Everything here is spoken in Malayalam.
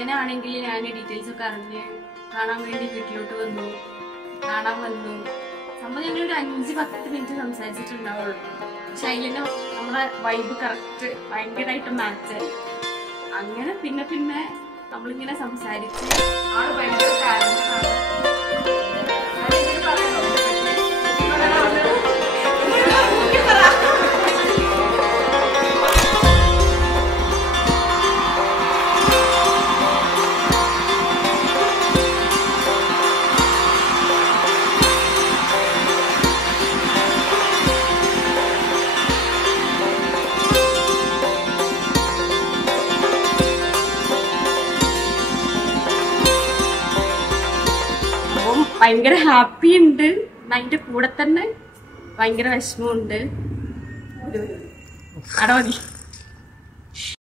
പിറ്റേനാണെങ്കിൽ ഞാൻ ഡീറ്റെയിൽസ് ഒക്കെ അറിഞ്ഞ് കാണാൻ വേണ്ടി വീട്ടിലോട്ട് വന്നു. കാണാൻ വന്നു. സംഭവം ഞങ്ങളൊരു 5-10 മിനിറ്റ് സംസാരിച്ചിട്ടുണ്ടാവുള്ളൂ. പക്ഷെ അതിന് നമ്മളെ വൈബ് കറക്റ്റ് ഭയങ്കരമായിട്ട് മാച്ചായി. അങ്ങനെ പിന്നെ പിന്നെ നമ്മളിങ്ങനെ സംസാരിച്ച് ആള് ഭയങ്കര ടാലന്റാണ്. ഭയങ്കര ഹാപ്പി ഉണ്ട്. അതിന്റെ കൂടെ തന്നെ ഭയങ്കര വിഷമമുണ്ട്. അട മതി.